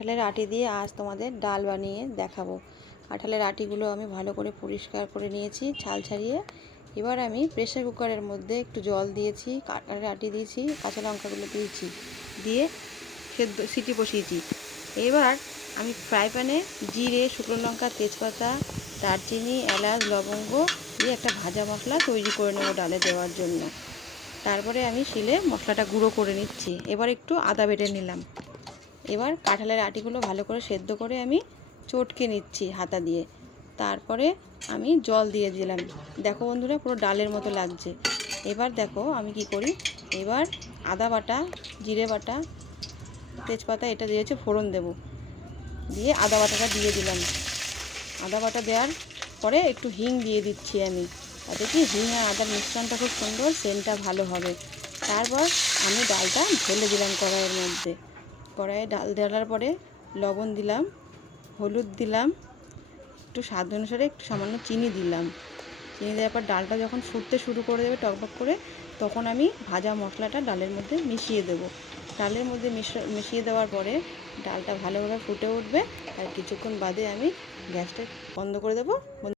কাঁঠালের আটি দিয়ে আজ তোমাদের ডাল বানিয়ে দেখাবো। কাঁঠালের আটিগুলো আমি ভালো করে পরিষ্কার করে নিয়েছি ছাল ছাড়িয়ে। এবার আমি প্রেসার কুকারের মধ্যে একটু জল দিয়েছি, কাঁঠালের আটি দিয়েছি, কাঁচা লঙ্কাগুলো দিয়েছি, দিয়ে সেদ্ধ সিটি বসিয়েছি। এবার আমি ফ্রাই প্যানে জিরে, শুকনো লঙ্কা, তেজপাতা, দারচিনি, এলাচ, লবঙ্গ দিয়ে একটা ভাজা মশলা তৈরি করে নেবো ডালে দেওয়ার জন্য। তারপরে আমি শিলে মশলাটা গুঁড়ো করে নিচ্ছি। এবার একটু আদা বেটে নিলাম। এবার কাঁঠালের আটিগুলো ভালো করে সেদ্ধ করে আমি চটকে নিচ্ছি হাতা দিয়ে। তারপরে আমি জল দিয়ে দিলাম। দেখো বন্ধুরা, পুরো ডালের মতো লাগছে। এবার দেখো আমি কি করি। এবার আদা বাটা, জিরে বাটা, তেজপাতা এটা দিয়েছে, ফোড়ন দেব। দিয়ে আদা বাটাটা দিয়ে দিলাম। আদা বাটা দেওয়ার পরে একটু হিং দিয়ে দিচ্ছি আমি, তাতে কি হিং আর আদার মিশ্রণটা খুব সুন্দর, সেন্টটা ভালো হবে। তারপর আমি ডালটা ঢেলে দিলাম কড়াইয়ের মধ্যে। কড়াইয়ে ডাল ঢালার পরে লবণ দিলাম, হলুদ দিলাম, একটু স্বাদ অনুসারে একটু সামান্য চিনি দিলাম। চিনি দেওয়ার পর ডালটা যখন ফুটতে শুরু করে দেবে টকবক করে, তখন আমি ভাজা মশলাটা ডালের মধ্যে মিশিয়ে দেবো। ডালের মধ্যে মিশিয়ে দেওয়ার পরে ডালটা ভালোভাবে ফুটে উঠবে। আর কিছুক্ষণ বাদে আমি গ্যাসটা বন্ধ করে দেবো।